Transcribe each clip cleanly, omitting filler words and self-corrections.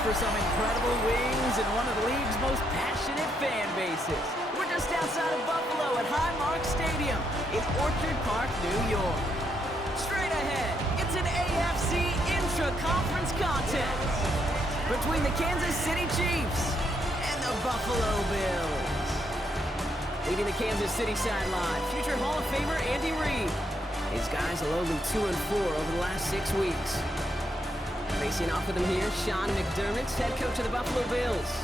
for some incredible wings and one of the league's most passionate fan bases. We're just outside of Buffalo at Highmark Stadium in Orchard Park, New York. Straight ahead, it's an AFC intra-conference contest between the Kansas City Chiefs and the Buffalo Bills. Leading the Kansas City sideline, future Hall of Famer Andy Reid. His guys are only 2-4 over the last 6 weeks. Facing off with him here, Sean McDermott, head coach of the Buffalo Bills.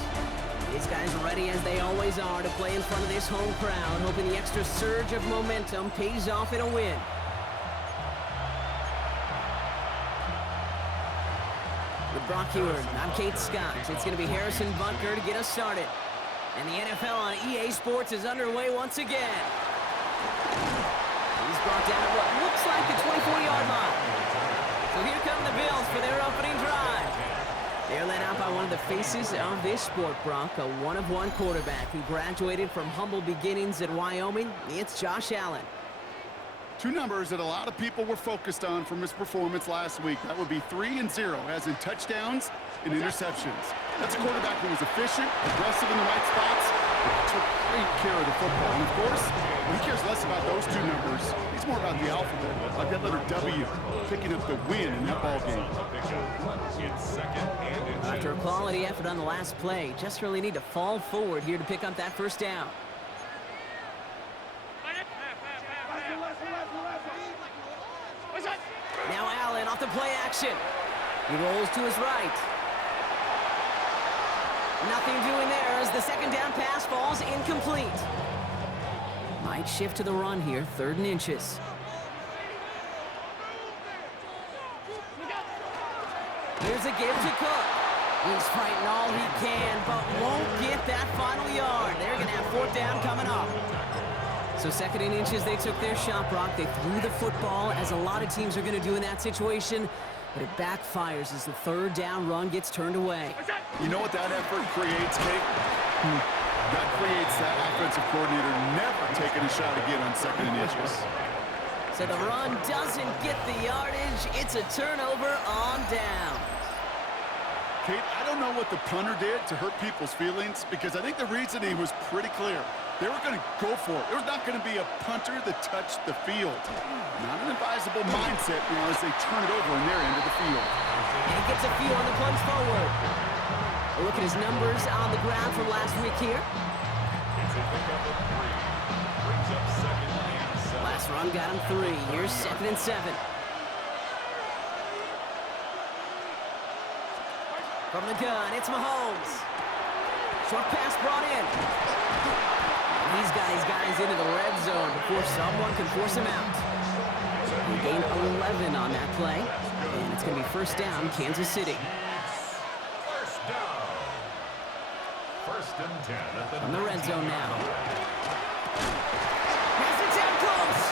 These guys are ready, as they always are, to play in front of this home crowd, hoping the extra surge of momentum pays off in a win. With Brock Heward, I'm Kate Scott. It's going to be Harrison Butker to get us started. And the NFL on EA Sports is underway once again. He's brought down at what looks like the 24-yard line. So here come the Bills for their opening drive. They're led out by one of the faces of this sport, Brock, a one-of-one quarterback who graduated from humble beginnings at Wyoming. It's Josh Allen. Two numbers that a lot of people were focused on from his performance last week. That would be 3 and 0, as in touchdowns and interceptions. That's a quarterback who was efficient, aggressive in the right spots, and took great care of the football. And of course, he cares less about those two numbers. He's more about the alphabet, like that letter W, picking up the win in that ball game. After a quality effort on the last play, just really need to fall forward here to pick up that first down. Now Allen off the play action. He rolls to his right. Nothing doing there as the second down pass falls incomplete. Might shift to the run here, 3rd and inches. Here's a give to Cook. He's fighting all he can, but won't get that final yard. They're going to have 4th down coming up. So 2nd and inches, they took their shot, Brock. They threw the football, as a lot of teams are going to do in that situation. But it backfires as the 3rd down run gets turned away. You know what that effort creates, Kate? That creates that offensive coordinator never taking a shot again on 2nd and inches. So the run doesn't get the yardage. It's a turnover on down. Kate, I don't know what the punter did to hurt people's feelings, because I think the reasoning was pretty clear. They were going to go for it. There was not going to be a punter that touched the field. Not an advisable mindset now as they turn it over in their end of the field. And he gets a feel on the plunge forward. A look at his numbers on the ground from last week here. Last run got him 3. Here's 2nd and 7. From the gun, it's Mahomes. Short pass brought in. He's got his guys into the red zone before someone can force him out. He gained 11 on that play, and it's going to be 1st down, Kansas City. First and 10. From the red zone now. Pass it down close.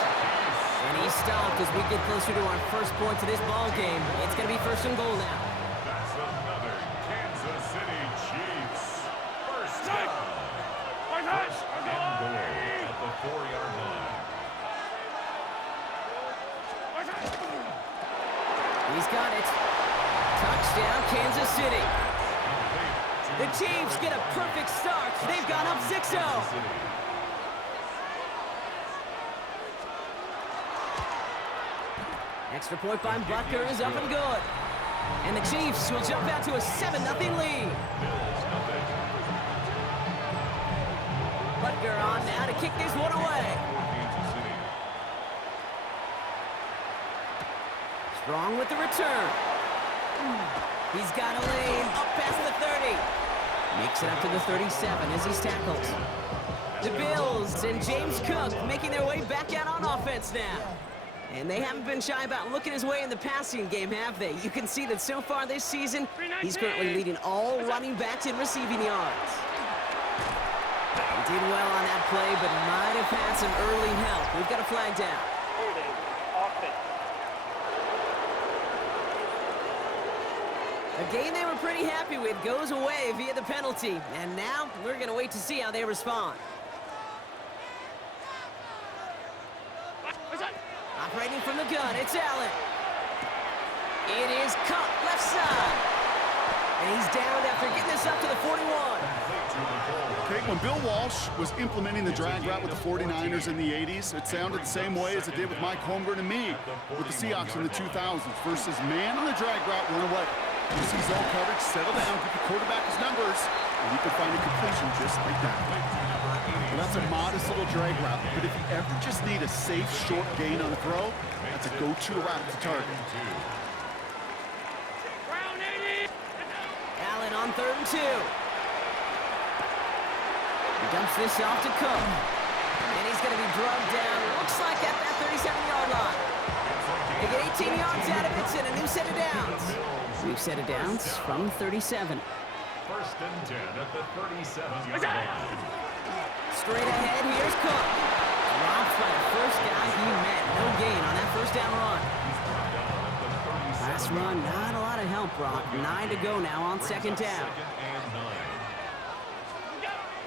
And he's stopped as we get closer to our first point to this ball game. It's going to be 1st and goal now. That's another Kansas City Chiefs. First down. First and goal at the 4-yard line. He's got it. Touchdown, Kansas City. The Chiefs get a perfect start. They've gone up 6-0. Extra point by Butker is up and good. And the Chiefs will jump out to a 7-0 lead. Butker on now to kick this one away. Strong with the return. He's got a lane up past the 30. Makes it up to the 37 as he's tackled. The Bills and James Cook making their way back out on offense now. And they haven't been shy about looking his way in the passing game, have they? You can see that so far this season, he's currently leading all running backs in receiving yards. He did well on that play, but might have had some early help. We've got a flag down. A game they were pretty happy with goes away via the penalty. And now we're going to wait to see how they respond. Operating from the gun, it's Allen. It is cut left side. And he's down after getting this up to the 41. Okay, when Bill Walsh was implementing the drag route with the 49ers in the 80s, it sounded the same way as it did with Mike Holmgren and me with the Seahawks in the 2000s versus man on the drag route, run away. You see zone coverage, settle down, get the quarterback his numbers, and you can find a completion just like that. Well, that's a modest little drag route, but if you ever just need a safe, short gain on the throw, that's a go-to route to target. Allen on 3rd and 2. He dumps this off to Cook. And he's going to be drugged down, looks like at that 37-yard line. They get 18 yards out of it and a new set of downs. New set of downs from 37. 1st and 10 at the 37-yard line. Straight ahead, here's Cook. Dropped by the first guy he met. No gain on that 1st down run. Last run, not a lot of help, Brock. 9 to go now on 2nd down.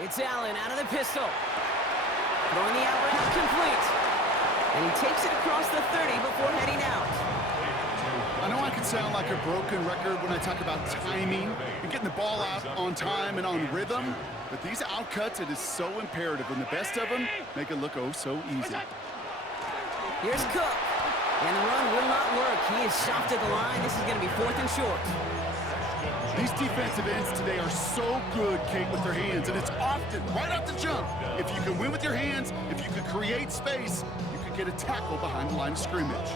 It's Allen out of the pistol. Throwing the out route complete. And he takes it across the 30 before heading out. I know I can sound like a broken record when I talk about timing and getting the ball out on time and on rhythm, but these outcuts, it is so imperative, and the best of them make it look oh so easy. Here's Cook. And the run will not work. He is stopped at the line. This is going to be 4th and short. These defensive ends today are so good, Kate, with their hands, and it's often right off the jump. If you can win with your hands, if you can create space, you can get a tackle behind the line of scrimmage.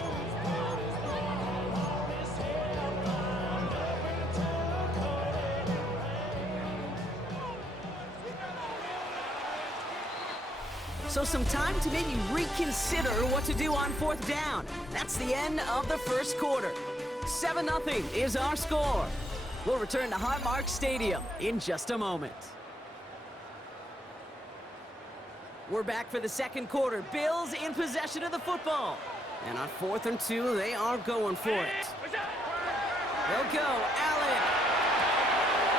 So some time to maybe reconsider what to do on 4th down. That's the end of the 1st quarter. 7-0 is our score. We'll return to Highmark Stadium in just a moment. We're back for the 2nd quarter. Bills in possession of the football. And on 4th and 2, they are going for it. They'll go. Allen.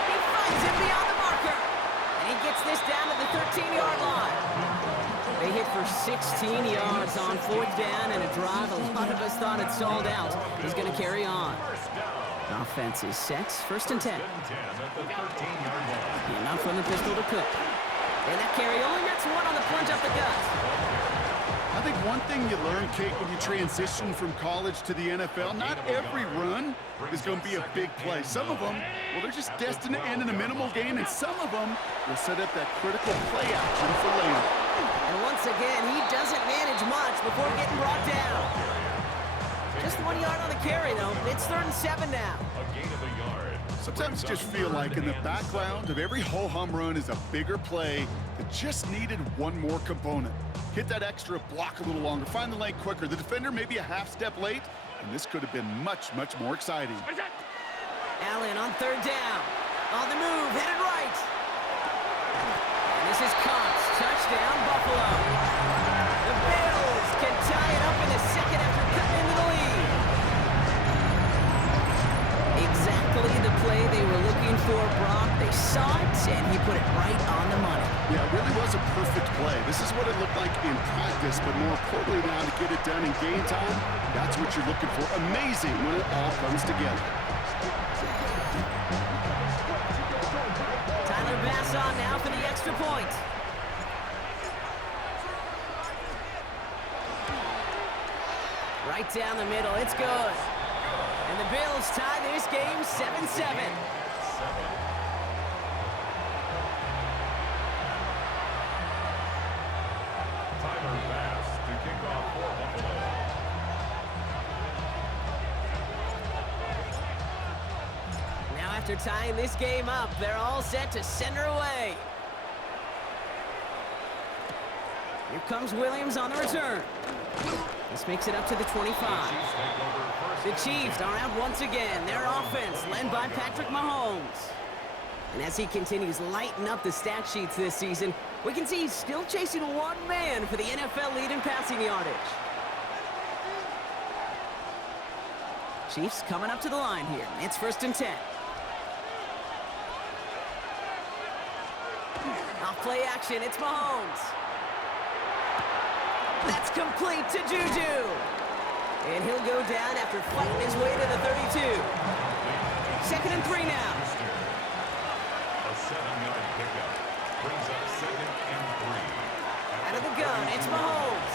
He finds him beyond the marker. And he gets this down to the 13-yard line. They hit for 16 yards on 4th down, and a drive a lot of us thought had stalled out is going to carry on. Offense is set. 1st and 10. And up from the pistol to Cook. And that carry only gets one on the plunge up the gut. I think one thing you learn, Kate, when you transition from college to the NFL, not every run is going to be a big play. Some of them, well, they're just destined to end in a minimal gain, and some of them will set up that critical play action for later. And once again, he doesn't manage much before getting brought down. Just 1 yard on the carry, though. It's 3rd and 7 now. A gain of a yard. Sometimes you just feel like in the background of every ho-hum run is a bigger play that just needed one more component. Hit that extra block a little longer, find the lane quicker. The defender may be a half step late, and this could have been much, much more exciting. Allen on 3rd down. On the move, headed right. And this is Cox. Touchdown, Buffalo. The Bills can tie it up in the 2nd after cutting into the lead. Exactly the play they were looking for, Brock. They saw it, and he put it right on the money. Yeah, it really was a perfect play. This is what it looked like in practice, but more importantly now to get it done in game time, that's what you're looking for. Amazing when it all comes together. Tyler Bass on now for the extra point. Right down the middle, it's good. And the Bills tie this game 7-7. Tyler Bass to kick off for Buffalo. Now after tying this game up, they're all set to send her away. Here comes Williams on the return. This makes it up to the 25. The Chiefs are out once again. Their offense led by Patrick Mahomes. And as he continues lighting up the stat sheets this season, we can see he's still chasing one man for the NFL lead in passing yardage. Chiefs coming up to the line here. It's 1st and 10. Off play action, it's Mahomes. That's complete to Juju. And he'll go down after fighting his way to the 32. 2nd and 3 now. 7-yard pickup. Brings up 2nd and 3. Out of the gun, it's Mahomes.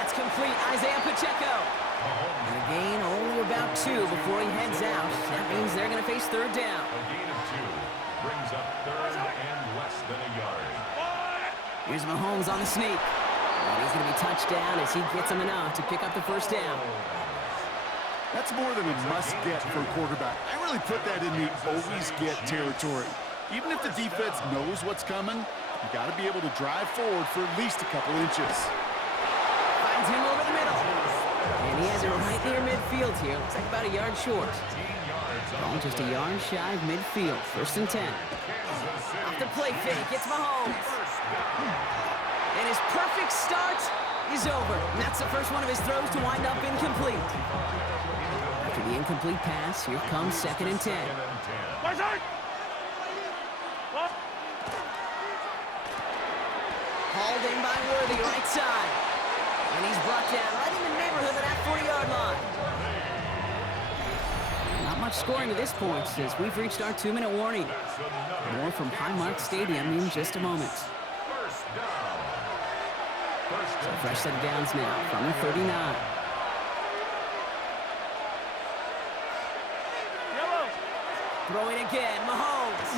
That's complete, Isaiah Pacheco. And a gain only about 2 before he heads out. That means they're going to face third down. A gain of 2 brings up 3rd and less than a yard. Here's Mahomes on the sneak. And he's going to be touched down as he gets him enough to pick up the first down. That's more than a must-get for a quarterback. I really put that in the always-get territory. Even if the defense knows what's coming, you got to be able to drive forward for at least a couple inches. Finds him over the middle. And he has it right near midfield here. Looks like about a yard short. Ball just a yard shy of midfield. 1st and 10. Off the play fake, it's Mahomes. And his perfect start is over. And that's the first one of his throws to wind up incomplete. After the incomplete pass, here comes 2nd and 10. Hauled in by Worthy, right side. And he's brought down right in the neighborhood of that 40-yard line. Not much scoring to this point as we've reached our 2-minute warning. More from Highmark Stadium in just a moment. So fresh set of downs now from the 39. Throwing again, Mahomes.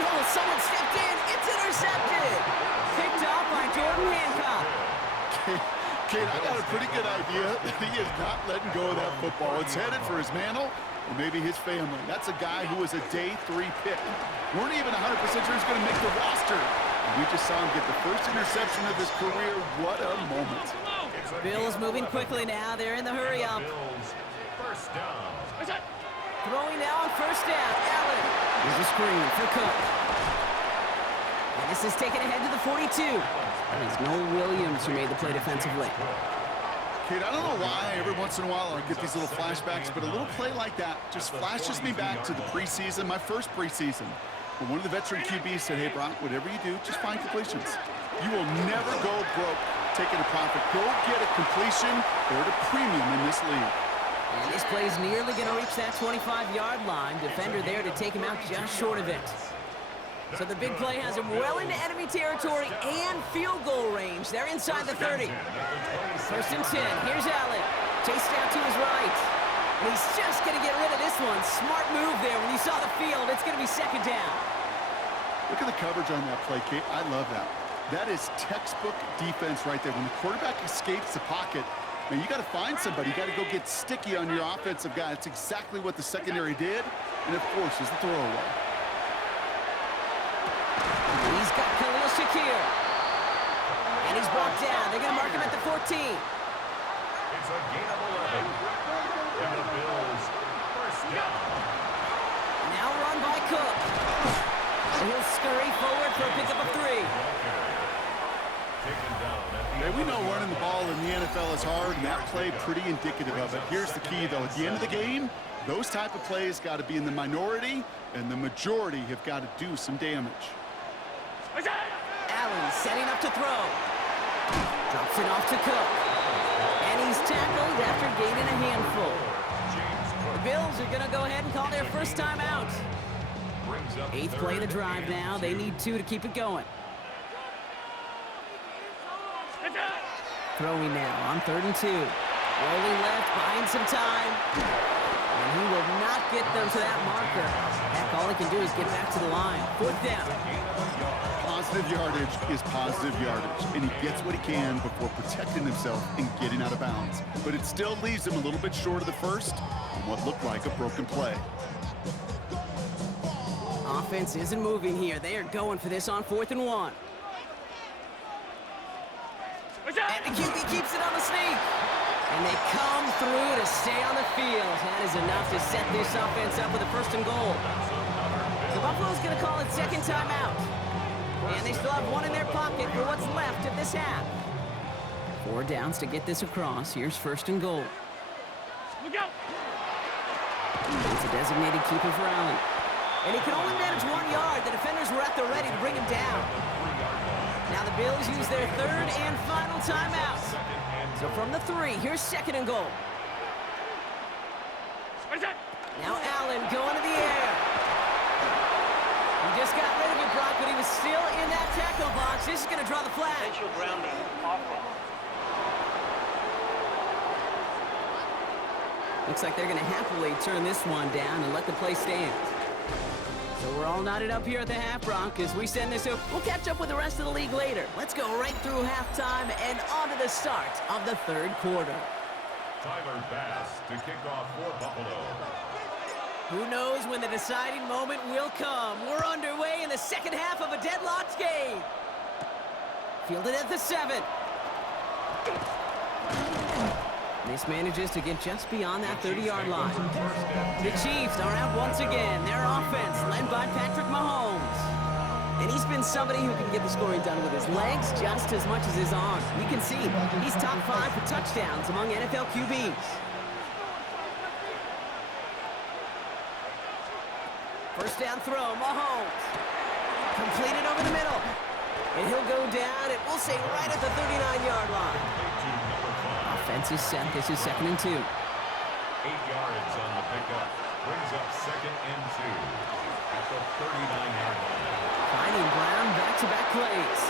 Oh, someone stepped in. It's intercepted. Picked off by Jordan Hancock. Kate, I got a pretty good idea that he is not letting go of that football. It's headed for his mantle or maybe his family. That's a guy who was a day 3 pick. Weren't even 100% sure he's going to make the roster. And we just saw him get the first interception of his career. What a moment. Bills moving quickly now. They're in the hurry up. First down. Throwing now on 1st down. Allen. Here's a screen for Cook. And this is taken ahead to the 42. That is Noel Williams who made the play defensively. Kate, I don't know why every once in a while I get these little flashbacks, but a little play like that just flashes me back to the preseason, my first preseason. When one of the veteran QBs said, hey, Brock, whatever you do, just find completions. You will never go broke taking a profit. Go get a completion or at a premium in this league. And this play is nearly going to reach that 25-yard line. Defender there to take him out just short of it. So the big play has him well into enemy territory and field goal range. They're inside the 30. 1st and 10. Here's Allen. Chased out to his right. And he's just going to get rid of this one. Smart move there. When you saw the field, it's going to be 2nd down. Look at the coverage on that play, Kate. I love that. That is textbook defense right there. When the quarterback escapes the pocket, man, you got to find somebody. You got to go get sticky on your offensive guy. That's exactly what the secondary did, and it forces the throwaway. He's got Khalil Shakir. And he's brought down. They're going to mark him at the 14. It's a gain of 11. And the Bills, first down. Now run by Cook. And he'll scurry forward for a pickup of 3. Hey, we know running the ball in the NFL is hard, and that play pretty indicative of it. Here's the key, though. At the end of the game, those type of plays got to be in the minority, and the majority have got to do some damage. Allen setting up to throw. Drops it off to Cook. And he's tackled after gaining a handful. The Bills are going to go ahead and call their first time out. 8th play of the drive now. They need 2 to keep it going. Throwing now on 3rd and 2. Rolling left, buying some time. And he will not get them to that marker. Heck, all he can do is get back to the line. 4th down. Positive yardage is positive yardage, and he gets what he can before protecting himself and getting out of bounds. But it still leaves him a little bit short of the first on what looked like a broken play. Offense isn't moving here. They are going for this on 4th and 1. And the QB keeps it on the sneak. And they come through to stay on the field. That is enough to set this offense up with a 1st and goal. So Buffalo's going to call it 2nd timeout. And they still have 1 in their pocket for what's left of this half. 4 downs to get this across. Here's 1st and goal. Look out! It's a designated keeper for Allen. And he can only manage 1 yard. The defenders were at the ready to bring him down. Now the Bills use their 3rd and final timeout. So from the 3, here's 2nd and goal. Now Allen going to the air. He just got rid of it, Brock, but he was still in that tackle box. This is going to draw the flag. Potential grounding. Offense. Looks like they're going to happily turn this one down and let the play stand. So we're all knotted up here at the half, Brock, as we send this over. We'll catch up with the rest of the league later. Let's go right through halftime and on to the start of the third quarter. Tyler Bass to kick off for Buffalo. Who knows when the deciding moment will come. We're underway in the second half of a deadlocked game. Fielded at the 7. This manages to get just beyond that 30-yard line. The Chiefs are out once again. Their offense led by Patrick Mahomes. And he's been somebody who can get the scoring done with his legs just as much as his arm. You can see he's top 5 for touchdowns among NFL QBs. First down throw, Mahomes. Completed over the middle. And he'll go down, and we'll say right at the 39-yard line. Offense is set. This is 2nd and 2. 8 yards on the pickup. Brings up 2nd and 2 at the 39-yard line. Finding Brown back-to-back plays.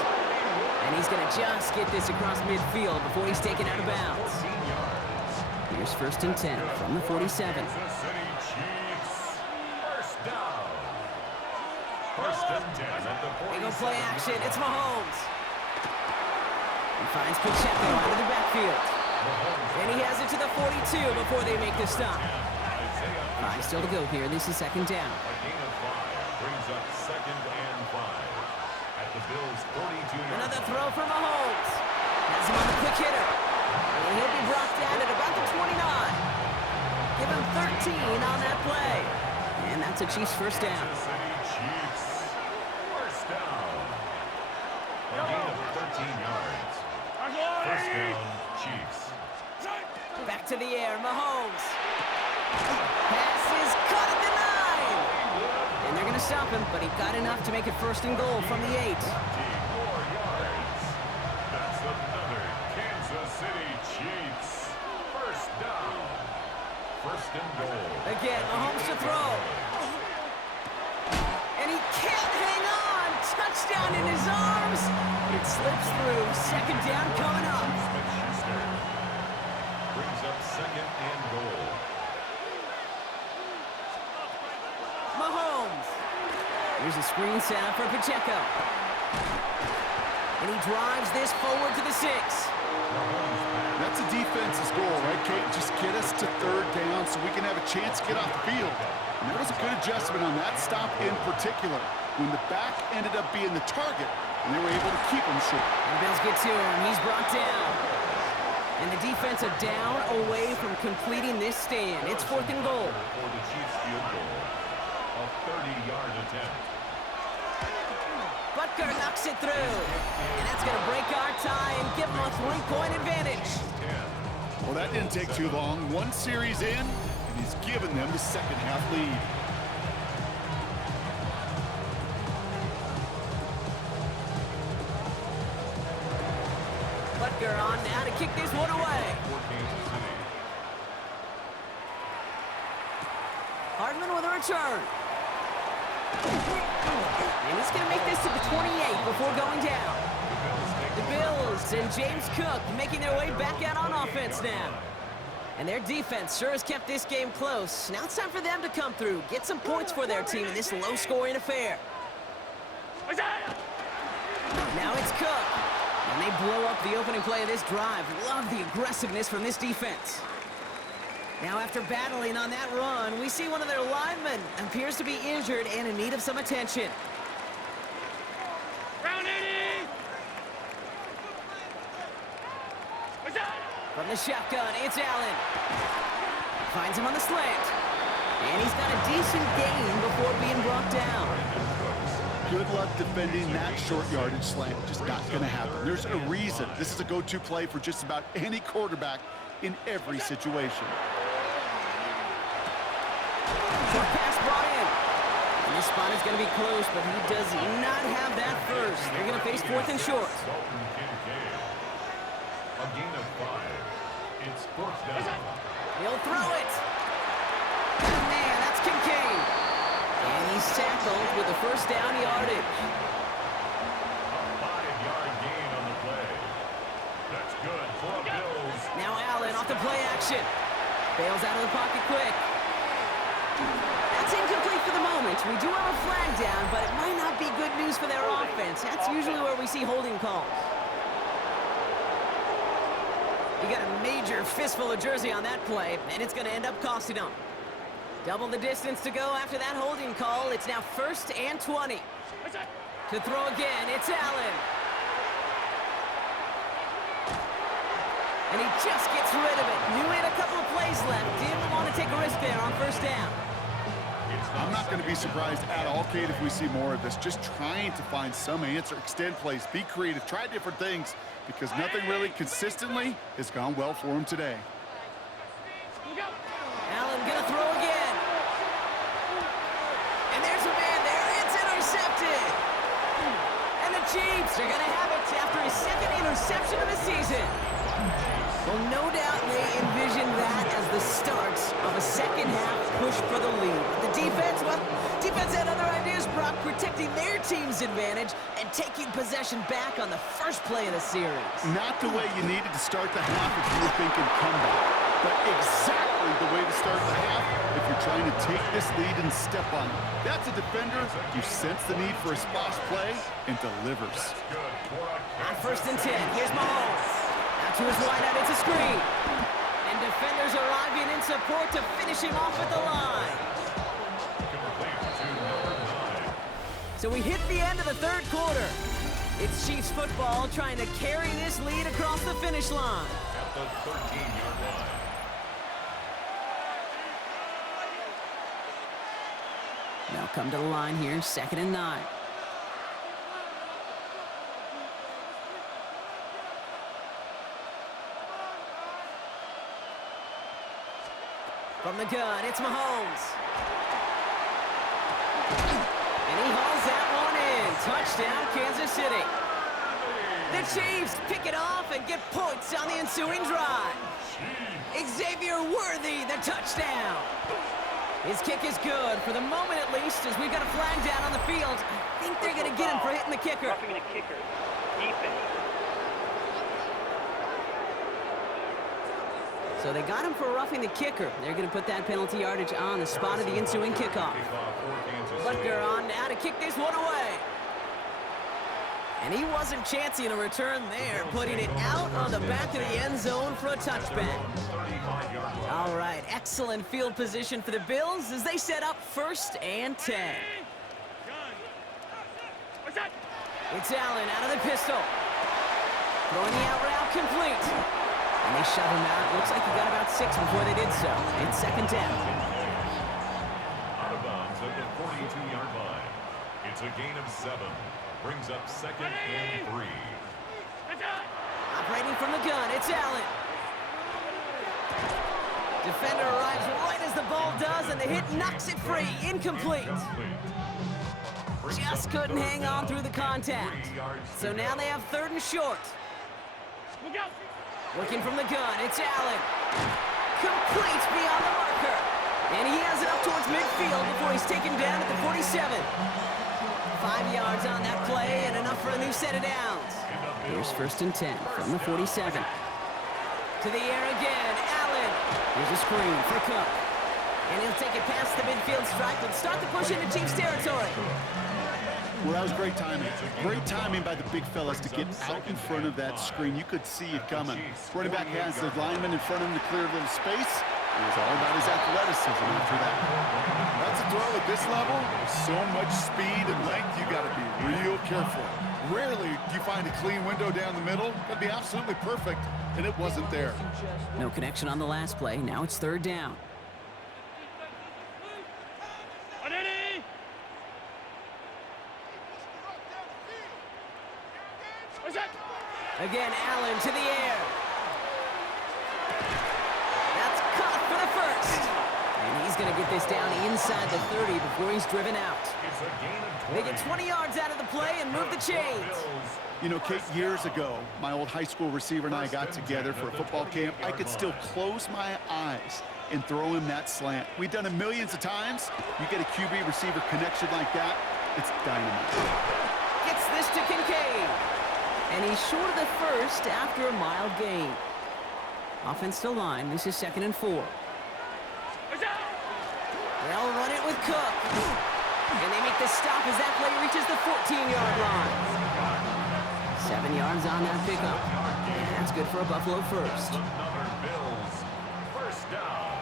And he's going to just get this across midfield before he's taken out of bounds. 14 yards. Here's 1st and 10 from the 47. Kansas City Chiefs. First down. 1st and 10 at the 47. They go play action. It's Mahomes. He finds Pacheco out of the backfield. And he has it to the 42 before they make the stop. 5 still to go here. This is 2nd down. A gain of 5 brings up 2nd and 5 at the Bills' 42-yard Another line. throw for Mahomes. Has him on the quick hitter. And he'll be brought down at about the 29. Give him 13 on that play. And that's a Chiefs first down. Kansas City Chiefs. First down. A gain of 13 yards. First down, Chiefs. Back to the air, Mahomes. Pass is caught at the 9. And they're going to stop him, but he got enough to make it 1st and goal from the 8. 24 yards. That's another Kansas City Chiefs. First down. 1st and goal. Again, Mahomes to throw. And he can't hang on. Touchdown in his arms. It slips through. 2nd down coming up. Smith-Schuster brings up 2nd and goal. Mahomes. Here's a screen set up for Pacheco. And he drives this forward to the 6. That's a defense's goal, right, Kate? Just get us to 3rd down so we can have a chance to get off the field. And that was a good adjustment on that stop in particular, when the back ended up being the target, and they were able to keep him short. And the Bills get to him. He's brought down. And the defense a down away from completing this stand. It's 4th and goal. For the Chiefs field goal. A 30-yard attempt. Butker knocks it through. And that's going to break our tie and give them a 3-point advantage. 10. Well, that didn't take too long. 1 series in, and he's given them the second half lead. Butker on now to kick this one away. For Kansas City. Hardman with a return. And he's going to make this to the 28 before going down. The Bills and James Cook making their way back out on offense now. And their defense sure has kept this game close. Now it's time for them to come through, get some points for their team in this low-scoring affair. Now it's Cook. And they blow up the opening play of this drive. Love the aggressiveness from this defense. Now after battling on that run, we see one of their linemen appears to be injured and in need of some attention. From the shotgun, it's Allen. Finds him on the slant. And he's got a decent gain before being brought down. Good luck defending that short yardage slant. Just not going to happen. There's a reason. This is a go-to play for just about any quarterback in every situation. Short pass brought in. And this spot is going to be close, but he does not have that first. They're going to face 4th and short. A gain of 5. It's 4th down. He'll throw it. first down yardage. A 5-yard gain on the play. That's good for the Bills. Now Allen off the play action. Bails out of the pocket quick. That's incomplete for the moment. We do have a flag down, but it might not be good news for their offense. That's usually where we see holding calls. You got a major fistful of jersey on that play, and it's going to end up costing them. Double the distance to go after that holding call. It's now 1st and 20. To throw again, it's Allen. And he just gets rid of it. Knew he had a couple of plays left. Didn't want to take a risk there on first down. I'm not going to be surprised at all, Kate, if we see more of this. Just trying to find some answer, extend plays, be creative, try different things, because nothing really consistently has gone well for him today. Allen gonna throw again. And there's a man there. It's intercepted. And the Chiefs are gonna have it after his 2nd interception of the season. Well, no doubt they envisioned that as the start of a second-half push for the lead. The defense, well, defense had other ideas, Brock, protecting their team's advantage and taking possession back on the first play of the series. Not the way you needed to start the half if you were thinking comeback, but exactly the way to start the half if you're trying to take this lead and step on it. That's a defender who sense the need for a splash play and delivers. On 1st and 10, here's Mahomes. To his wideout, it's a screen. And defenders arriving in support to finish him off at the line. So we hit the end of the 3rd quarter. It's Chiefs football trying to carry this lead across the finish line. At the 13-yard line. Now come to the line here, 2nd and 9. From the gun, it's Mahomes. And he hauls that one in. Touchdown, Kansas City. The Chiefs pick it off and get points on the ensuing drive. Xavier Worthy, the touchdown. His kick is good, for the moment at least, as we've got a flag down on the field. I think they're going to get him for hitting the kicker. Roughing the kicker. Defense. So they got him for roughing the kicker. They're going to put that penalty yardage on the spot of the ensuing kickoff. Butker on now to kick this one away. And he wasn't chancing a return there, putting it out on the back of the end zone for a touchback. All right, excellent field position for the Bills as they set up 1st and 10. It's Allen out of the pistol. Throwing the out route complete. And they shove him out. Looks like he got about 6 before they did so. It's 2nd down. Out of bounds at the 42-yard line. It's a gain of 7. Brings up 2nd and 3. Operating from the gun, it's Allen. Defender arrives right as the ball does, and the hit knocks it free. Incomplete. Just couldn't hang on through the contact. So now they have 3rd and short. Working from the gun, it's Allen. Completes beyond the marker. And he has it up towards midfield before he's taken down at the 47. 5 yards on that play and enough for a new set of downs. Here's 1st and 10 from the 47. To the air again, Allen. Here's a screen for Cook. And he'll take it past the midfield stripe and start the push into Chiefs territory. Well, that was great timing. Great timing by the big fellas to get out in front of that screen. You could see it coming. Running back has the lineman in front of him to clear a little space. It was all about his athleticism after that. That's a throw at this level. So much speed and length, you got to be real careful. Rarely do you find a clean window down the middle. That'd be absolutely perfect, and it wasn't there. No connection on the last play. Now it's 3rd down. Again, Allen to the air. That's caught for the 1st. And he's going to get this down inside the 30 before he's driven out. They get 20 yards out of the play and move the chains. You know, Kate, years ago, my old high school receiver and I got together for a football camp. I could still close my eyes and throw him that slant. We've done it millions of times. You get a QB receiver connection like that, it's dynamite. Gets this to Kincaid. And he's short of the first after a mild gain. Offensive line, this is 2nd and 4. They'll run it with Cook. And they make the stop as that play reaches the 14-yard line. 7 yards on that pickup. And that's good for a Buffalo first. Another Bills. First down.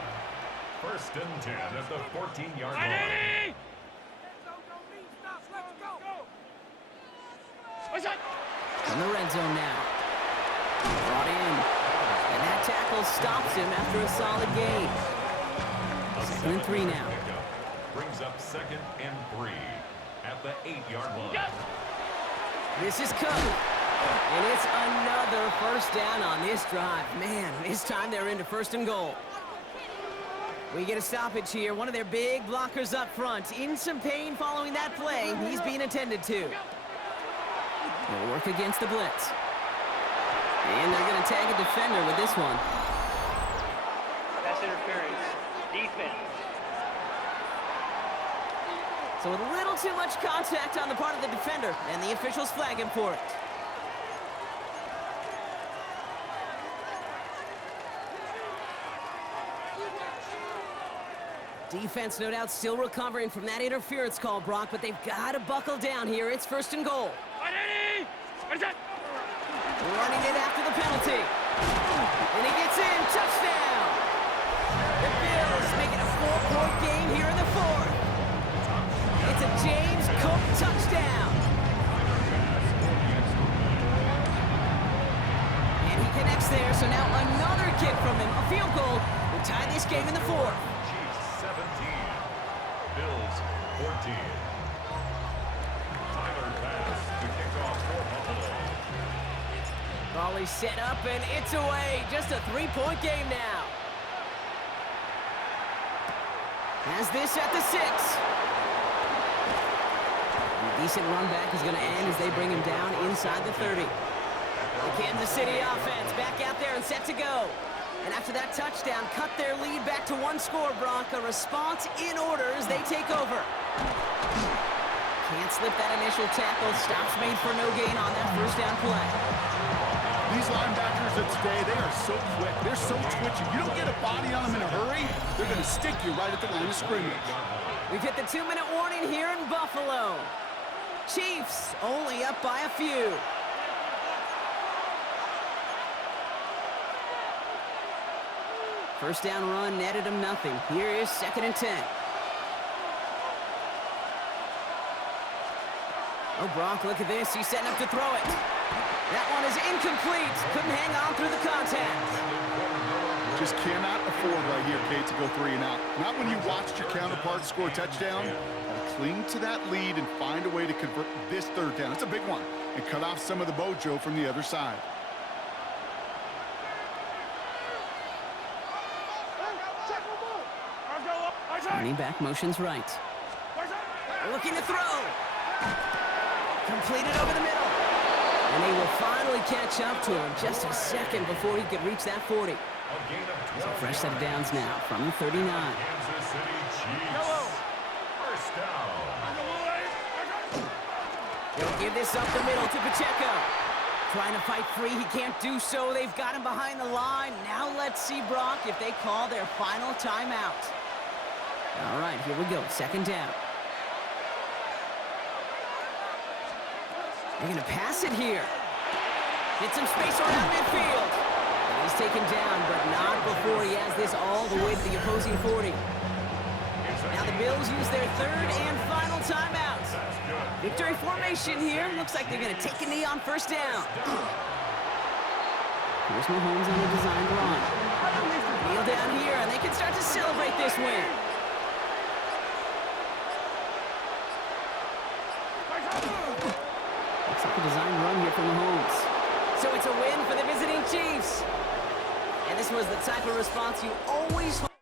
1st and 10 at the 14-yard line. In the red zone now. Brought in. And that tackle stops him after a solid gain. 2nd and 3 now. Brings up 2nd and 3 at the 8-yard line. This is Cook. And it's another first down on this drive. Man, this time they're into 1st and goal. We get a stoppage here. One of their big blockers up front. In some pain following that play. He's being attended to. They'll work against the blitz. And they're going to tag a defender with this one. Pass interference. Defense. So a little too much contact on the part of the defender, and the officials flag him for it. Defense, no doubt, still recovering from that interference call, Brock, but they've got to buckle down here. It's 1st and goal. Running it after the penalty. And he gets in. Touchdown! The Bills making a 4-point game here in the 4th. It's a James Cook touchdown. And he connects there, so now another kick from him. A field goal will tie this game in the 4th. Chiefs 17. Bills 14. Tyler pass to kick off for Buffalo. Ball is set up, and it's away. Just a 3-point game now. Has this at the 6. A decent run back is going to end as they bring him down inside the 30. The Kansas City offense back out there and set to go. And after that touchdown, cut their lead back to 1 score, Brock. A response in order as they take over. Can't slip that initial tackle. Stops made for no gain on that first down play. These linebackers of today, they are so quick. They're so twitchy. You don't get a body on them in a hurry, they're going to stick you right at the line of scrimmage. We've hit the 2-minute warning here in Buffalo. Chiefs only up by a few. First down run netted him nothing. Here is 2nd and 10. Oh, Brock, look at this. He's setting up to throw it. That one is incomplete. Couldn't hang on through the contact. Just cannot afford right here, Kate, to go 3 and out. Not when you watched your counterpart score a touchdown. Gotta cling to that lead and find a way to convert this 3rd down. It's a big one. And cut off some of the mojo from the other side. Running back motions right. Looking to throw. Completed over the middle. And they will finally catch up to him just a second before he could reach that 40. So fresh set of downs now from the 39. Kansas City Chiefs. First down. They'll give this up the middle to Pacheco. Trying to fight free, he can't do so. They've got him behind the line. Now let's see, Brock, if they call their final timeout. All right, here we go. 2nd down. They're going to pass it here. Get some space around midfield. And he's taken down, but not before he has this all the way to the opposing 40. Now the Bills use their 3rd and final timeout. Victory formation here. Looks like they're going to take a knee on 1st down. Here's Mahomes on a designed run. Kneel down here, and they can start to celebrate this win. Looks like a designed run here from Mahomes. So it's a win for the visiting Chiefs. And this was the type of response you always hope.